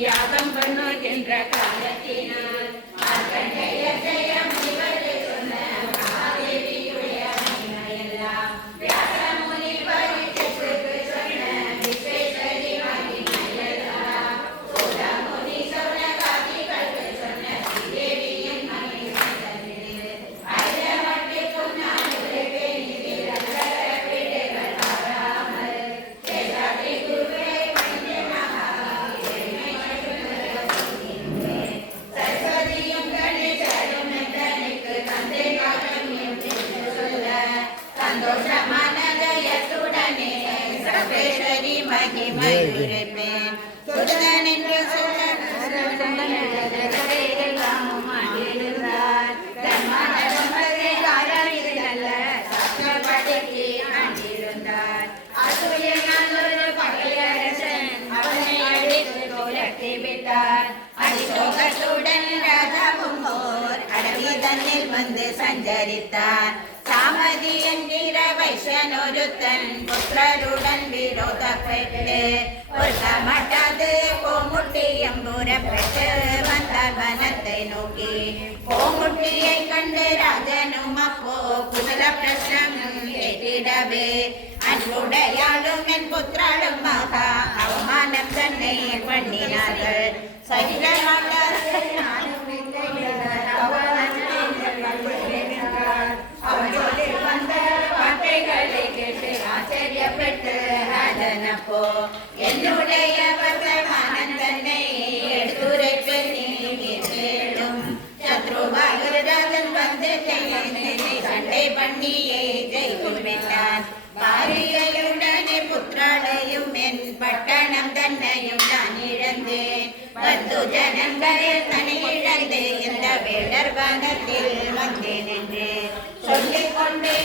யாகம் பண்ணுகின்ற காலத்தினால் மார்க்கண்டேய ஜெயம் இவரே சொன்ன மகாதேவியுடைய மகிமையெல்லாம் வியாசமுனி பரீட்சைக்கு சொன்ன விஸ்வேஸ்வரி மகிமையெல்லாம் சூதமுனி சொன்ன காதிகளுக்கு சொன்ன ஸ்ரீதேவியின் மகிமை தன்னில் அரியமட்டிற்கும் நான் உரைப்பேன் இதில் அந்தர பிள்ளைகள் ஆறாமல் கேசாதி குருவே சரஸ்வதியும் கணேசரும் தனக்கு தந்தை காலம் என்று சொல்ல சந்தோஷமான ஜயத்துடனே சர்வேஸ்வரி மகிமை உரைப்பேன் சுதன் என்று சொல்ல எல்லாமும் ஆண்டிருந்தார் தன்மான தம்பதி காரணி நல்ல சாஸ்திரப்படிக்கு ஆண்டிருந்தார் அசூய நல்லொரு பகையரசன் அவனை அடித்து தோலட்டி விட்டார் அடிசோகத்துடன் ராஜாவும் போர் அடவி தன்னில் வந்து சஞ்சரித்தார் சாமதி என்கிற வைஷ்யன் ஒருத்தன் புத்திரருடன் விரோதப்பட்டு ஒருத்த மாட்டாது கோமுட்டி எம்புறப்பட்டு வந்தார் வனத்தை நோக்கி கோமுட்டியை கண்டு ராஜனும் அப்போ குசல பிரசனம் கேட்டிடவே அன்புடையாளும் என் புத்திராளும் மகா அவமானம் தன்னை பண்ணினார்கள் அவனோடு வந்த வார்த்தைகளை கேட்டு ஆச்சரியப்பட்டு ராஜனப்போ என்னுடைய வர்த்தமானம் தன்னை எடுத்துரைப்பு நீ கேளும் சத்ருவாக ராஜன் வந்து சண்டை பண்ணியே ஜெயிக்கும் விட்டார் பாரியையுடனே புத்திராளையும் என் பட்டணம் தன்னையும் நான் இழந்தேன் பத்து ஜனங்களில் தனி இழந்து இந்த வேடர் வனத்தில் வந்தேன் என்று சொல்லிக் கொண்டே